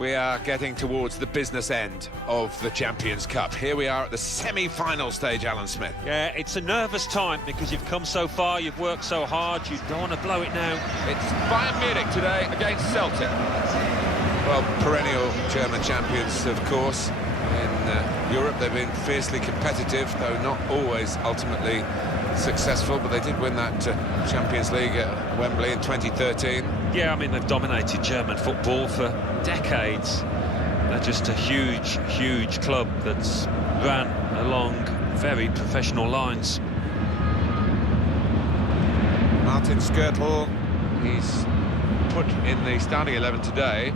We are getting towards the business end of the Champions Cup. Here we are at the semi-final stage, Alan Smith. Yeah, it's a nervous time because you've come so far, you've worked so hard, you don't want to blow it now. It's Bayern Munich today against Celtic. Well, perennial German champions, of course. In Europe, they've been fiercely competitive, though not always ultimately successful, but they did win that Champions League at Wembley in 2013. Yeah, I mean, they've dominated German football for decades. They're just a huge, huge club that's ran along very professional lines. Martin Skrtel, he's put in the starting 11 today,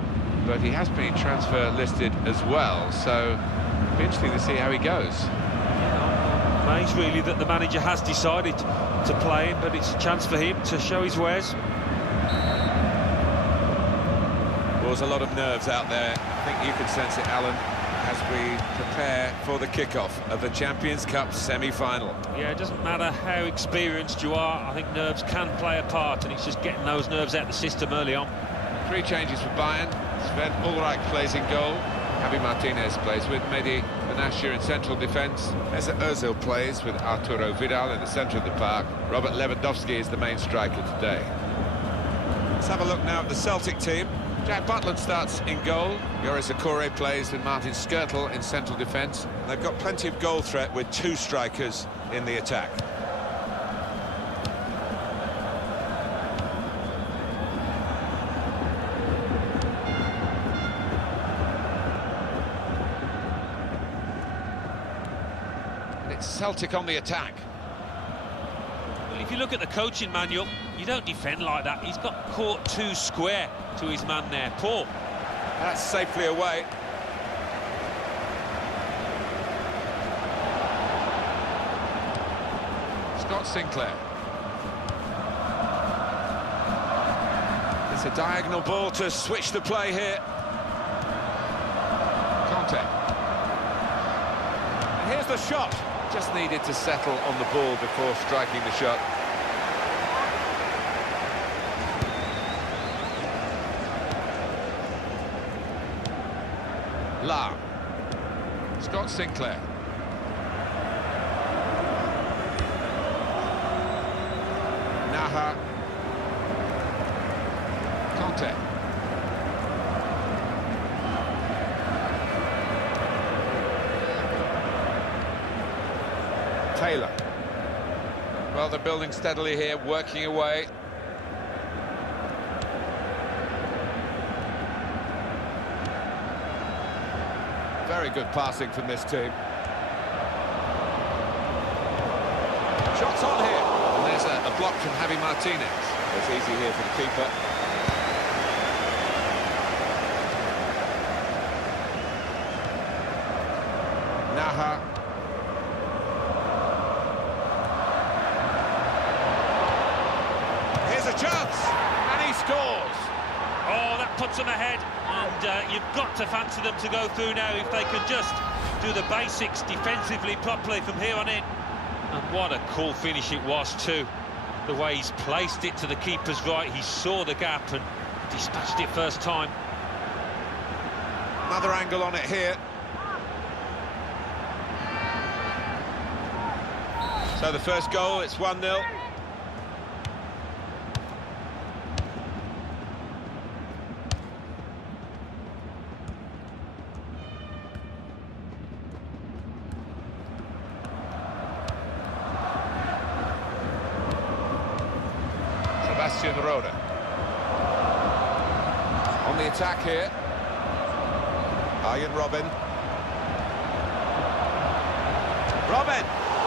but he has been transfer listed as well, so it'll be interesting to see how he goes. Amazed really that the manager has decided to play him, but it's a chance for him to show his wares. Well, there's a lot of nerves out there. I think you can sense it, Alan, as we prepare for the kickoff of the Champions Cup semi-final. Yeah, it doesn't matter how experienced you are, I think nerves can play a part, and it's just getting those nerves out of the system early on. 3 changes for Bayern. Sven Ulreich plays in goal. Javi Martinez plays with Mehdi Benatia in central defence. Mesut Ozil plays with Arturo Vidal in the centre of the park. Robert Lewandowski is the main striker today. Let's have a look now at the Celtic team. Jack Butland starts in goal. Yoris Akore plays with Martin Skrtel in central defence. They've got plenty of goal threat with 2 strikers in the attack. It's Celtic on the attack. Well, if you look at the coaching manual, you don't defend like that. He's got caught too square to his man there. Paul. That's safely away. Scott Sinclair. It's a diagonal ball to switch the play here. Conte. And here's the shot. Just needed to settle on the ball before striking the shot. Lahm. Scott Sinclair. Naha. Conte. Taylor. Well, they're building steadily here, working away. Very good passing from this team. Shots on here. And there's a block from Javi Martinez. It's easy here for the keeper. Naha. Here's a chance, and he scores. Oh, that puts them ahead, and you've got to fancy them to go through now if they can just do the basics defensively properly from here on in. And what a cool finish it was too. The way he's placed it to the keeper's right, he saw the gap and dispatched it first time. Another angle on it here. So the first goal, it's 1-0. Sebastian Rode. On the attack here. Arjen Robben. Robben!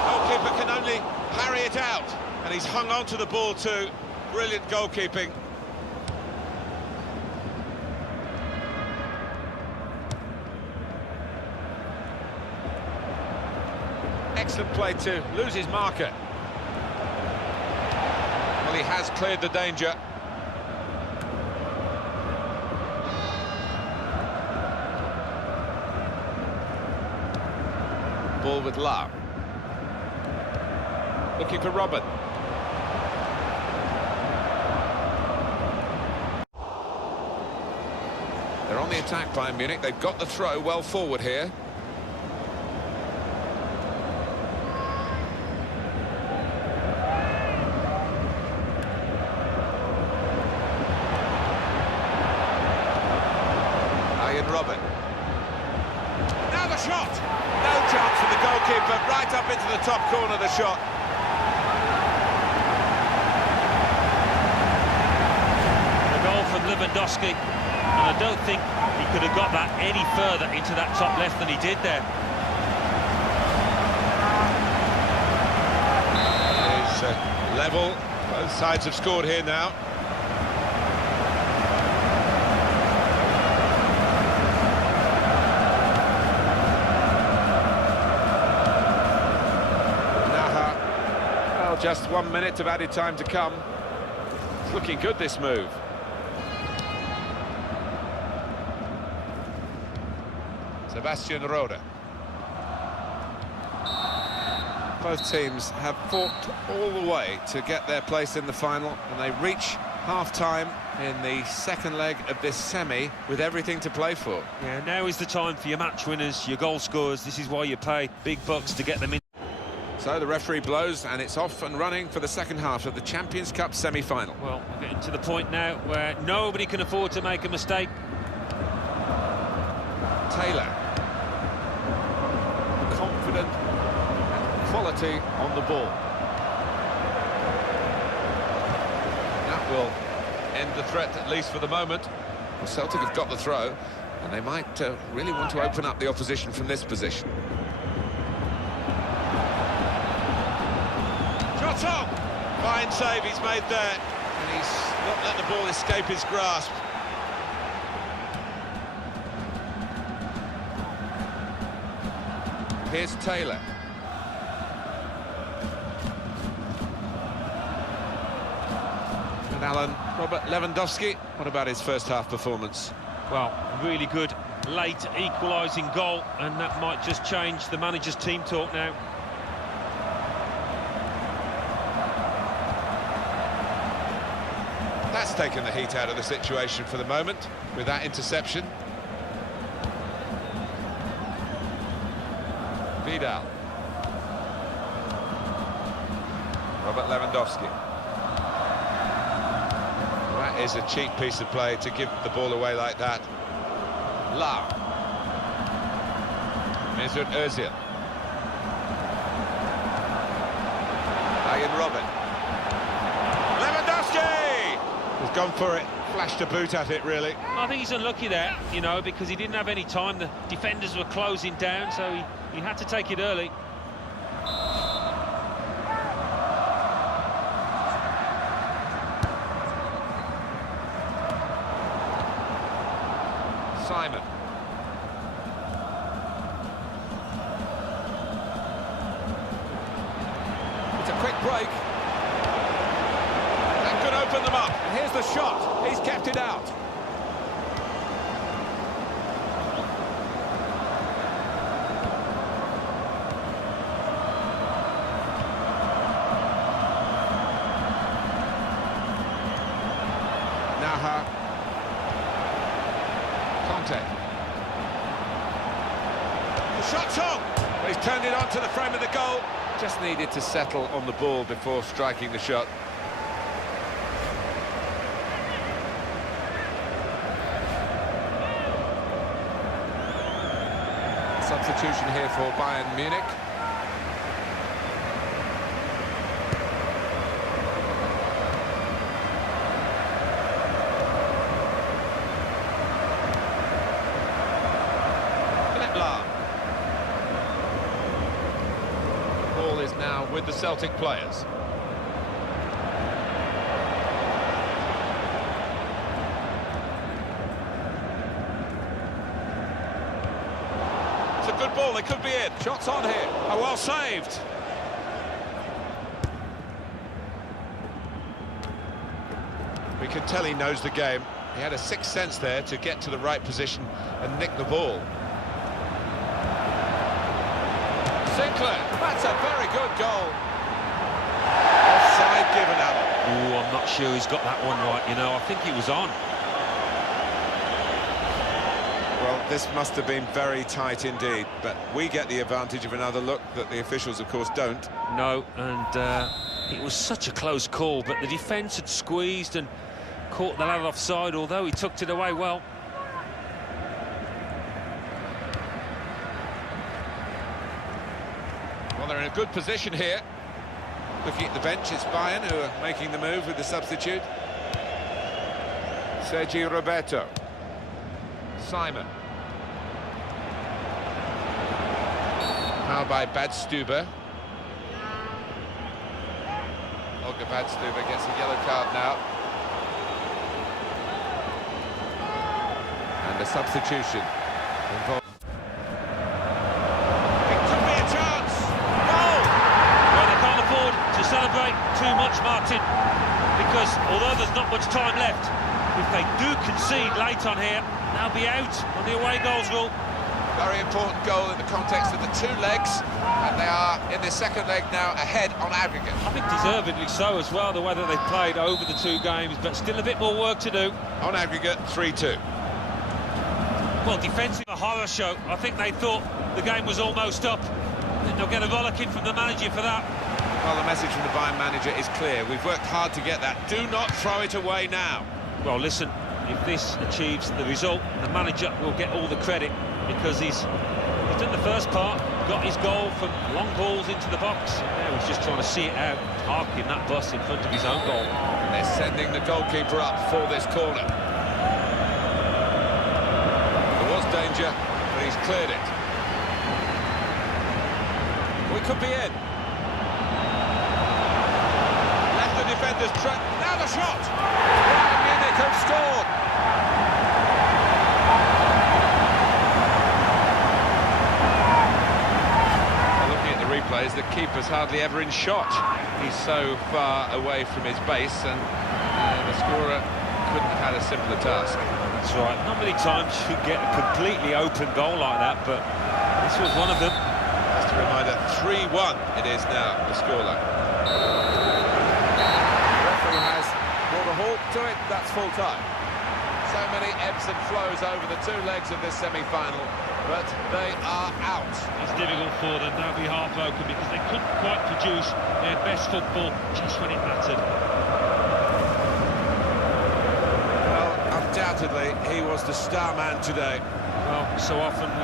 Goalkeeper can only parry it out. And he's hung on to the ball too. Brilliant goalkeeping. Excellent play to lose his marker. Well, he has cleared the danger. Ball with Lahm. Looking for Robben. They're They're on the attack, Bayern Munich. They've got the throw well forward here. Robin. Now the shot! No chance for the goalkeeper, right up into the top corner of the shot. A goal from Lewandowski, and I don't think he could have got that any further into that top left than he did there. It is level, both sides have scored here now. Just 1 minute of added time to come. It's looking good, this move. Sebastian Rode. Both teams have fought all the way to get their place in the final, and they reach half-time in the second leg of this semi with everything to play for. Yeah, now is the time for your match winners, your goal scorers. This is why you pay big bucks to get them in. So the referee blows, and it's off and running for the second half of the Champions Cup semi-final. Well, we're getting to the point now where nobody can afford to make a mistake. Taylor. Confident and quality on the ball. That will end the threat, at least for the moment. Well, Celtic have got the throw, and they might really want to open up the opposition from this position. On. Fine save he's made there, and he's not let the ball escape his grasp. Here's Taylor. And Alan, Robert Lewandowski, what about his first half performance? Well, really good late equalising goal, and that might just change the manager's team talk now. That's taken the heat out of the situation for the moment with that interception. Vidal. Robert Lewandowski. That is a cheap piece of play to give the ball away like that. Lau. Mesut Ozil. Bayern Robin. He's gone for it, flashed a boot at it, really. I think he's unlucky there, you know, because he didn't have any time. The defenders were closing down, so he had to take it early. Simon. It's a quick break. Open them up, and here's the shot. He's kept it out. Naha. Conte. The shot's on. Well, he's turned it onto the frame of the goal. Just needed to settle on the ball before striking the shot. Substitution here for Bayern Munich. Ball is now with the Celtic players. It's a good ball, they could be in. Shots on here. Oh, well saved. We can tell he knows the game. He had a sixth sense there to get to the right position and nick the ball. Sinclair, that's a very good goal. Offside given, Alan. Oh, I'm not sure he's got that one right, you know. I think he was on. Well, this must have been very tight indeed, but we get the advantage of another look that the officials, of course, don't. No, and it was such a close call, but the defence had squeezed and caught the lad offside, although he tucked it away well. Well, they're in a good position here. Looking at the bench, it's Bayern who are making the move with the substitute. Sergi Roberto. Simon. Now by Badstuber. Olga Badstuber gets a yellow card now. And a substitution involved. It could be a chance! Goal! Well, they can't afford to celebrate too much, Martin, because although there's not much time left, if they do concede late on here, they'll be out on the away goals rule. Very important goal in the context of the two legs, and they are in the second leg now ahead on aggregate. I think deservedly so as well, the way that they've played over the two games, but still a bit more work to do. On aggregate, 3-2. Well, defensive, a horror show. I think they thought the game was almost up. They'll get a rollicking from the manager for that. Well, the message from the Bayern manager is clear. We've worked hard to get that. Do not throw it away now. Well, listen, if this achieves the result, the manager will get all the credit, because he's done the first part, got his goal from long balls into the box. Now he's just trying to see it out, parking that bus in front of his own goal. And they're sending the goalkeeper up for this corner. There was danger, but he's cleared it. We could be in. Left the defender's track. Now the shot! Bayern Munich have scored! Replays, the keeper's hardly ever in shot. He's so far away from his base, and the scorer couldn't have had a simpler task. That's right. Not many times you get a completely open goal like that, but this was one of them. Just a reminder, 3-1 it is now, the scoreline. The referee has brought a halt to it. That's full time. So many ebbs and flows over the two legs of this semi-final, but they are out. It's difficult for them. They'll be heartbroken because they couldn't quite produce their best football just when it mattered. Well, undoubtedly, he was the star man today. Well, so often we